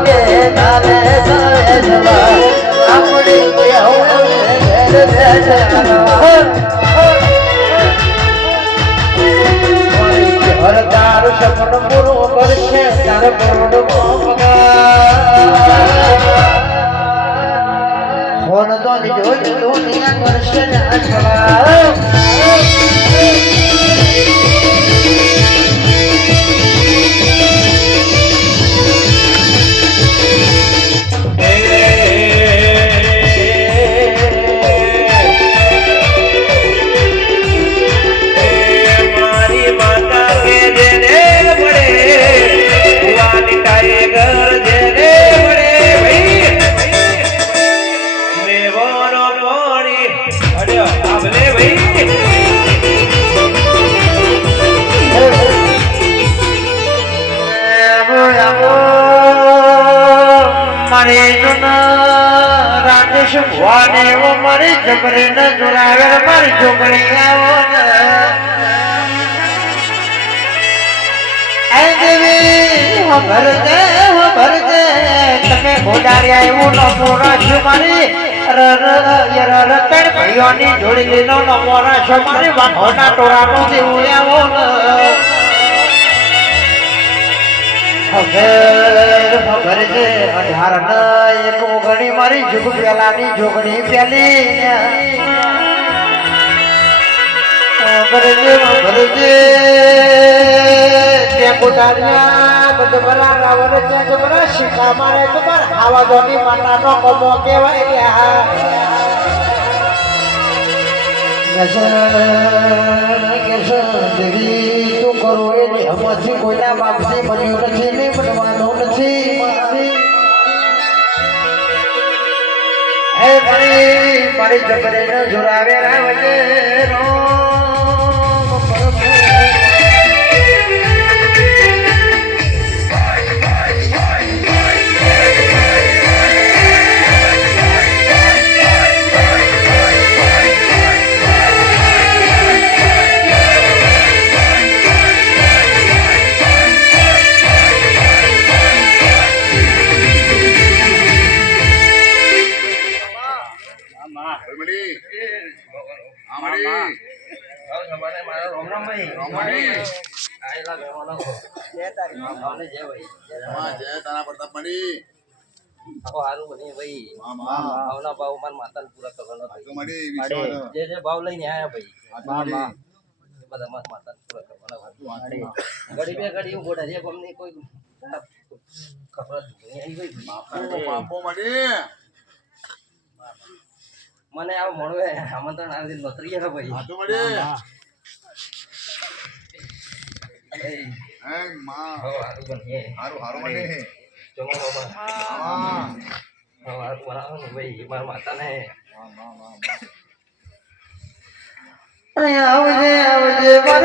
કે તારે સજવા આપણી તાર સપન પૂરું કરશે તાર કરોડ ફોન તો લીધો દુનિયા કરશે રાકેશ ભવાને મારી છોકરી ને જોડાવે મારી છોકરી આવો ભરતે તમે ગોડાર્યા એવું નમો રાખ્યો મારી રતન ભાઈઓની જોડી નો નમો રાખ્યો મારી વાઘોના ટોળાનો દેવું આવો ખબર છે અઢાર એક ઓગણી મારી જુગ પેલાની જોગણી પેલી ત્યાં કોટારિયા બધબરા રાવણ ત્યાં જબરા શીખા મારે તમાર આવા દોની માતાનો કમો કહેવાય દેવી તું કરો એની હમથી કોઈના બાપથી બન્યું નથી ને બનવાનું નથી હે મારી જબરીને જોરાવે રાવજે ભાવ લઈને આયા ભાઈ ઘડી બે ઘડી ગોડા છે અમને કોઈ ખબર મને આવ મળવે આમંત્રણ આવી નોતરી ગયા ભાઈ માતા ને આવજે